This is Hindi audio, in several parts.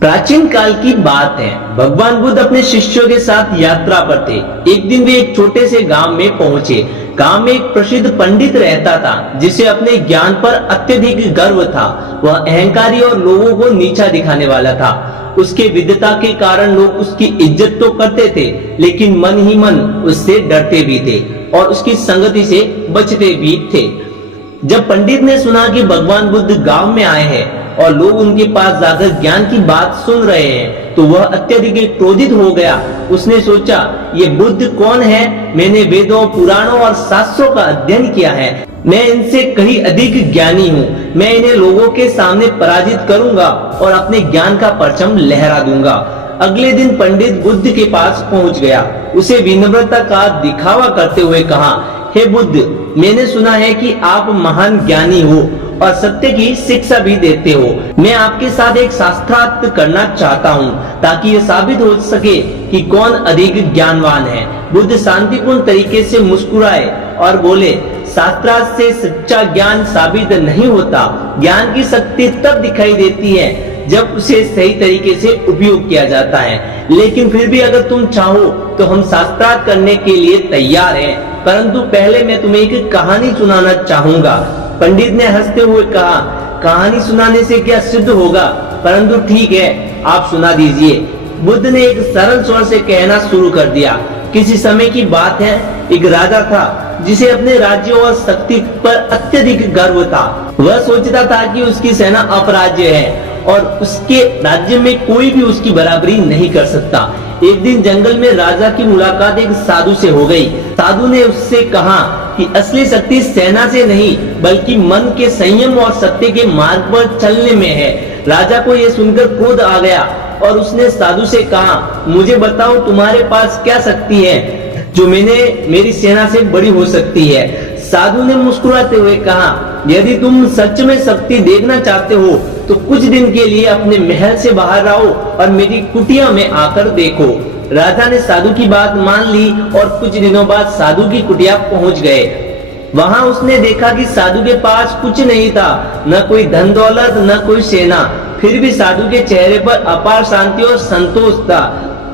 प्राचीन काल की बात है। भगवान बुद्ध अपने शिष्यों के साथ यात्रा पर थे। एक दिन वे एक छोटे से गांव में पहुंचे। गांव में एक प्रसिद्ध पंडित रहता था जिसे अपने ज्ञान पर अत्यधिक गर्व था। वह अहंकारी और लोगों को नीचा दिखाने वाला था। उसके विद्वता के कारण लोग उसकी इज्जत तो करते थे, लेकिन मन ही मन उससे डरते भी थे और उसकी संगति से बचते भी थे। जब पंडित ने सुना कि भगवान बुद्ध गांव में आए हैं और लोग उनके पास जाकर ज्ञान की बात सुन रहे हैं, तो वह अत्यधिक क्रोधित हो गया। उसने सोचा, ये बुद्ध कौन है? मैंने वेदों, पुराणों और शास्त्रों का अध्ययन किया है। मैं इनसे कहीं अधिक ज्ञानी हूँ। मैं इन्हें लोगों के सामने पराजित करूंगा और अपने ज्ञान का परचम लहरा दूंगा। अगले दिन पंडित बुद्ध के पास पहुंच गया। उसे विनम्रता का दिखावा करते हुए कहा, हे बुद्ध, मैंने सुना है कि आप महान ज्ञानी हो और सत्य की शिक्षा भी देते हो। मैं आपके साथ एक शास्त्रार्थ करना चाहता हूँ ताकि ये साबित हो सके कि कौन अधिक ज्ञानवान है। बुद्ध शांतिपूर्ण तरीके से मुस्कुराए और बोले, शास्त्रार्थ से सच्चा ज्ञान साबित नहीं होता। ज्ञान की शक्ति तब दिखाई देती है जब उसे सही तरीके से उपयोग किया जाता है। लेकिन फिर भी अगर तुम चाहो तो हम शास्त्रार्थ करने के लिए तैयार हैं, परंतु पहले मैं तुम्हें एक कहानी सुनाना चाहूंगा। पंडित ने हंसते हुए कहा, कहानी सुनाने से क्या सिद्ध होगा, परंतु ठीक है, आप सुना दीजिए। बुद्ध ने एक सरल स्वर से कहना शुरू कर दिया। किसी समय की बात है, एक राजा था जिसे अपने राज्य और शक्ति पर अत्यधिक गर्व था। वह सोचता था कि उसकी सेना अपराज्य है और उसके राज्य में कोई भी उसकी बराबरी नहीं कर सकता। एक दिन जंगल में राजा की मुलाकात एक साधु से हो गई। साधु ने उससे कहा कि असली शक्ति सेना से नहीं बल्कि मन के संयम और सत्य के मार्ग पर चलने में है। राजा को यह सुनकर क्रोध आ गया और उसने साधु से कहा, मुझे बताओ तुम्हारे पास क्या शक्ति है जो मेरी सेना से बड़ी हो सकती है। साधु ने मुस्कुराते हुए कहा, यदि तुम सच में शक्ति देखना चाहते हो तो कुछ दिन के लिए अपने महल से बाहर आओ और मेरी कुटिया में आकर देखो। राजा ने साधु की बात मान ली और कुछ दिनों बाद साधु की कुटिया पहुंच गए। वहां उसने देखा कि साधु के पास कुछ नहीं था, न कोई धन दौलत, न कोई सेना। फिर भी साधु के चेहरे पर अपार शांति और संतोष था।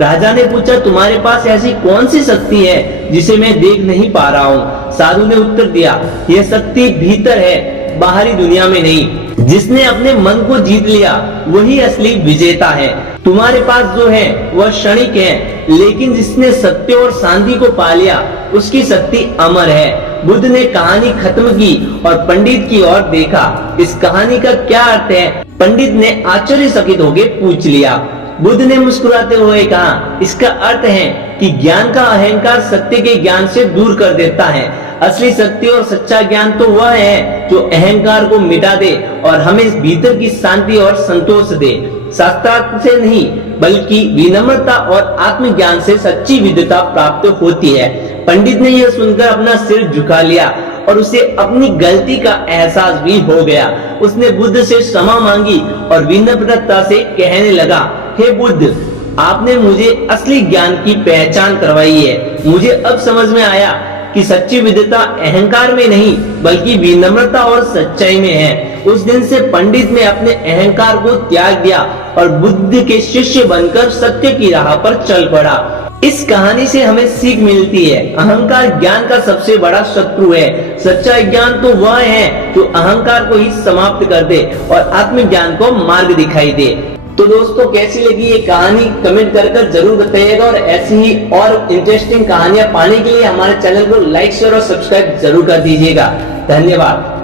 राजा ने पूछा, तुम्हारे पास ऐसी कौन सी शक्ति है जिसे मैं देख नहीं पा रहा हूँ? साधु ने उत्तर दिया, यह शक्ति भीतर है, बाहरी दुनिया में नहीं। जिसने अपने मन को जीत लिया वही असली विजेता है। तुम्हारे पास जो है वह क्षणिक है, लेकिन जिसने सत्य और शांति को पा लिया उसकी शक्ति अमर है। बुद्ध ने कहानी खत्म की और पंडित की ओर देखा। इस कहानी का क्या अर्थ है? पंडित ने आश्चर्यचकित होकर पूछ लिया। बुद्ध ने मुस्कुराते हुए कहा, इसका अर्थ है कि ज्ञान का अहंकार सत्य के ज्ञान से दूर कर देता है। असली शक्ति और सच्चा ज्ञान तो वह है जो अहंकार को मिटा दे और हमें भीतर की शांति और संतोष दे। शास्त्रार्थ से नहीं बल्कि विनम्रता और आत्मज्ञान से सच्ची विद्वता प्राप्त होती है। पंडित ने यह सुनकर अपना सिर झुका लिया और उसे अपनी गलती का एहसास भी हो गया। उसने बुद्ध से क्षमा मांगी और विनम्रता से कहने लगा, हे बुद्ध, आपने मुझे असली ज्ञान की पहचान करवाई है। मुझे अब समझ में आया कि सच्ची विद्वता अहंकार में नहीं बल्कि विनम्रता और सच्चाई में है। उस दिन से पंडित ने अपने अहंकार को त्याग दिया और बुद्ध के शिष्य बनकर सत्य की राह पर चल पड़ा। इस कहानी से हमें सीख मिलती है, अहंकार ज्ञान का सबसे बड़ा शत्रु है। सच्चा ज्ञान तो वह है जो अहंकार को ही समाप्त कर दे और आत्मज्ञान को मार्ग दिखाई दे। तो दोस्तों, कैसी लगी ये कहानी कमेंट कर जरूर बताइएगा और ऐसी ही और इंटरेस्टिंग कहानियां पाने के लिए हमारे चैनल को लाइक, शेयर और सब्सक्राइब जरूर कर दीजिएगा। धन्यवाद।